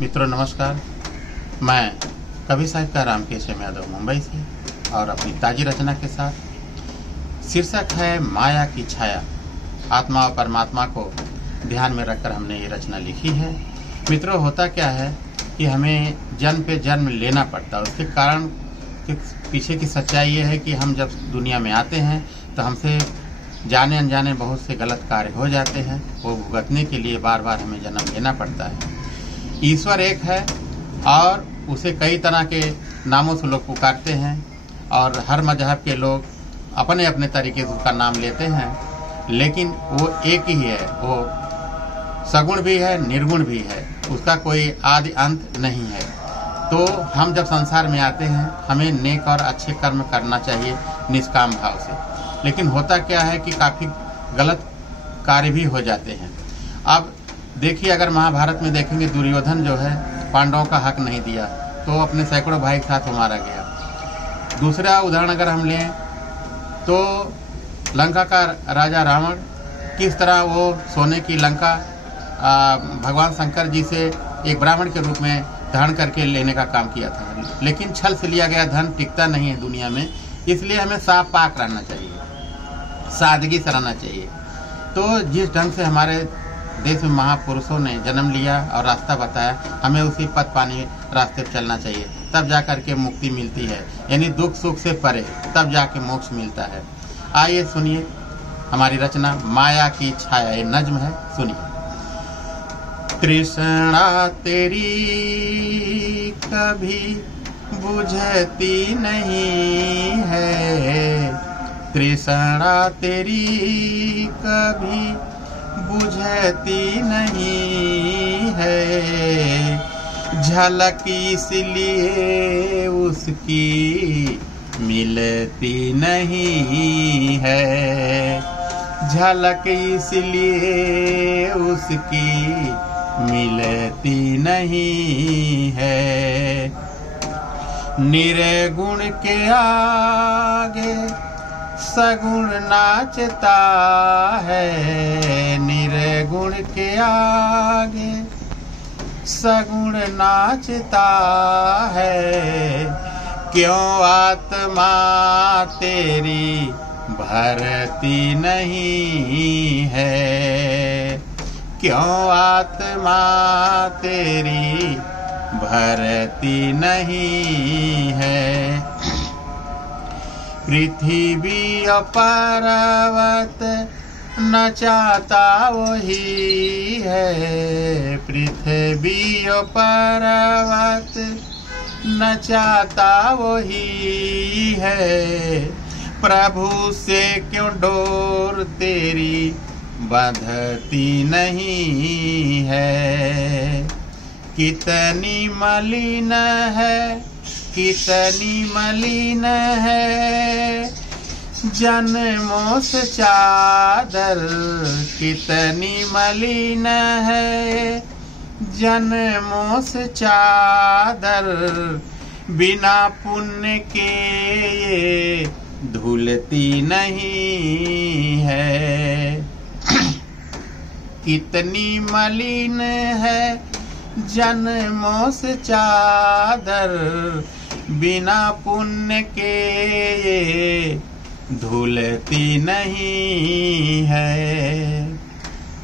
मित्रों नमस्कार। मैं कवि साहित्यकार रामकेश यादव मुंबई से और अपनी ताजी रचना के साथ। शीर्षक है माया की छाया। आत्मा और परमात्मा को ध्यान में रखकर हमने ये रचना लिखी है। मित्रों, होता क्या है कि हमें जन्म पे जन्म लेना पड़ता है। उसके कारण के पीछे की सच्चाई ये है कि हम जब दुनिया में आते हैं तो हमसे जाने अनजाने बहुत से गलत कार्य हो जाते हैं। वो भुगतने के लिए बार बार हमें जन्म लेना पड़ता है। ईश्वर एक है और उसे कई तरह के नामों से लोग पुकारते हैं और हर मजहब के लोग अपने अपने तरीके से उसका नाम लेते हैं, लेकिन वो एक ही है। वो सगुण भी है, निर्गुण भी है, उसका कोई आदि अंत नहीं है। तो हम जब संसार में आते हैं हमें नेक और अच्छे कर्म करना चाहिए निष्काम भाव से, लेकिन होता क्या है कि काफ़ी गलत कार्य भी हो जाते हैं। अब देखिए, अगर महाभारत में देखेंगे, दुर्योधन जो है पांडवों का हक नहीं दिया तो अपने सैकड़ों भाई के साथ वो मारा गया। दूसरा उदाहरण अगर हम लें तो लंका का राजा रावण, किस तरह वो सोने की लंका भगवान शंकर जी से एक ब्राह्मण के रूप में धारण करके लेने का काम किया था, लेकिन छल से लिया गया धन टिकता नहीं है दुनिया में। इसलिए हमें साफ पाक रहना चाहिए, सादगी से रहना चाहिए। तो जिस ढंग से हमारे देश में महापुरुषों ने जन्म लिया और रास्ता बताया, हमें उसी पथ पानी रास्ते पर चलना चाहिए, तब जा कर के मुक्ति मिलती है। यानी दुख सुख से परे, तब जाके मोक्ष मिलता है। आइए सुनिए हमारी रचना माया की छाया। ये नज्म है, सुनिए। तृष्णा तेरी कभी बुझती नहीं है, तृष्णा तेरी कभी बुझती नहीं है, झलक इसलिए उसकी मिलती नहीं है, झलक इसलिए उसकी मिलती नहीं है। निर्गुण के आगे सगुण नाचता है, निर्गुण के आगे सगुण नाचता है, क्यों आत्मा तेरी भरती नहीं है, क्यों आत्मा तेरी भरती नहीं है। पृथ्वी और पर्वत नचाता वही है, पृथ्वी और पर्वत नचाता वही है, प्रभु से क्यों डोर तेरी बंधती नहीं है। कितनी मलिन है, कितनी मलिन है जन्मों से चादर, कितनी मलिन है जन्मों से चादर, बिना पुण्य के ये धुलती नहीं है। कितनी मलिन है जन्मों से चादर, बिना पुण्य के ये धुलती नहीं है।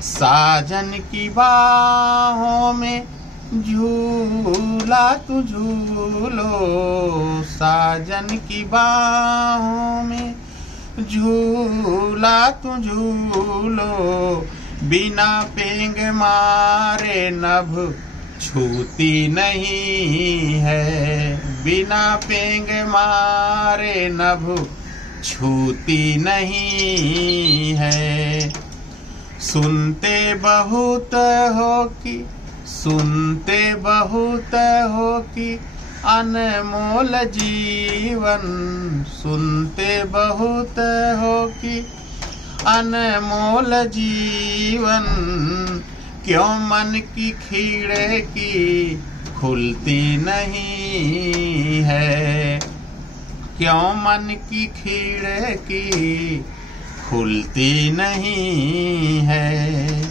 साजन की बाहों में झूला तू झूलो, साजन की बाहों में झूला तू झूलो, बिना पेंग मारे नभ छूती नहीं है, बिना पेंग मारे नभ छूती नहीं है। सुनते बहुत हो कि, सुनते बहुत हो कि अनमोल जीवन, सुनते बहुत हो कि अनमोल जीवन, क्यों मन की खीड़े की खुलती नहीं है, क्यों मन की खीड़े की खुलती नहीं है।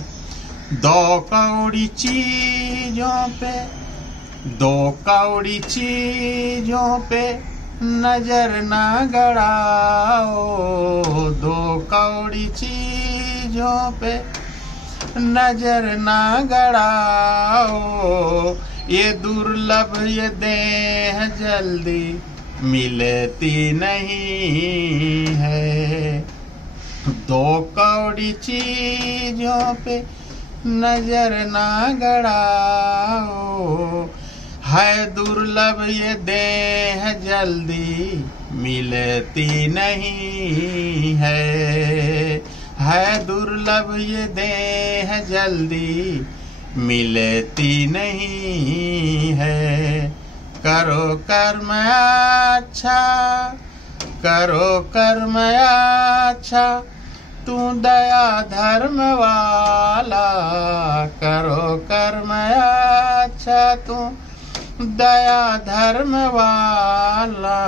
दो कौड़ी चीजों पे दो कौड़ी चीजों पे नजर ना गड़ाओ, दो कौड़ी चीजों पे नजर ना गड़ाओ, ये दुर्लभ ये देह जल्दी मिलती नहीं है। दो कौड़ी चीजों पे नजर ना गड़ाओ, है दुर्लभ ये देह जल्दी मिलती नहीं है दुर्लभ ये देह जल्दी मिलती नहीं है। करो कर्म अच्छा, करो कर्म अच्छा, तू दया धर्म वाला, करो कर्म अच्छा तू दया धर्म वाला,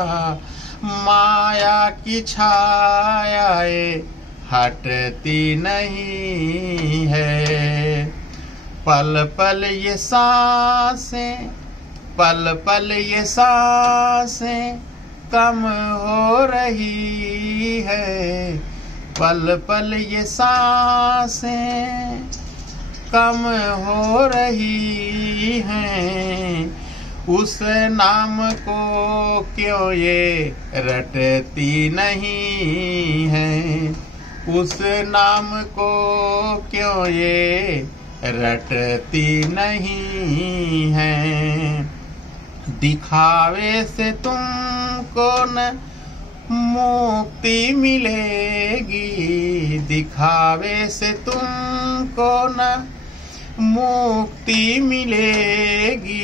माया की छायाए हटती नहीं है। पल पल ये सांसें, पल पल ये सांसें कम हो रही है, पल पल ये सांसें कम हो रही हैं। उस नाम को क्यों ये रटती नहीं है, उस नाम को क्यों ये रटती नहीं है। दिखावे से तुमको न मुक्ति मिलेगी, दिखावे से तुमको न मुक्ति मिलेगी।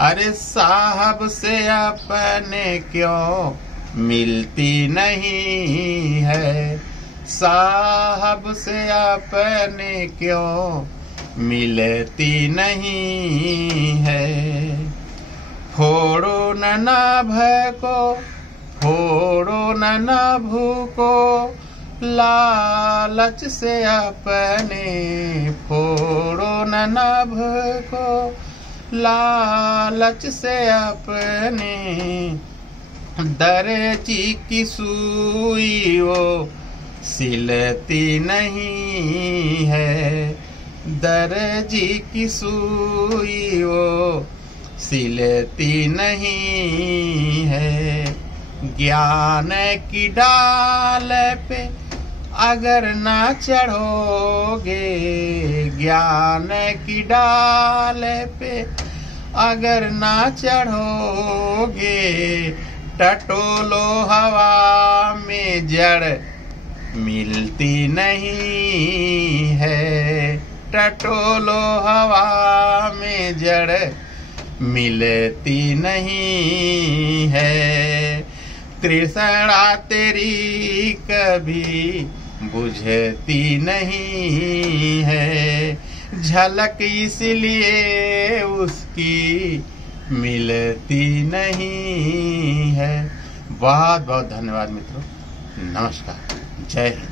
अरे साहब से अपने क्यों मिलती नहीं है, साहब से अपने क्यों मिलती नहीं है। फोड़ो न नाभ को, फोड़ो न नाभ को, लालच से अपने, फोड़ो न नाभ को, लालच से अपने। दर्जी की सुई वो सिलती नहीं है, दर्जी की सुई वो सिलती नहीं है। ज्ञान की डाल पे अगर ना चढ़ोगे, ज्ञान की डाल पे अगर ना चढ़ोगे, टटोलो हवा में जड़ मिलती नहीं है, टटोलो हवा में जड़ मिलती नहीं है। तृष्णा तेरी कभी बुझती नहीं है, झलक इसलिए उसकी मिलती नहीं है। बहुत बहुत धन्यवाद मित्रों, नमस्कार, जय हिंद।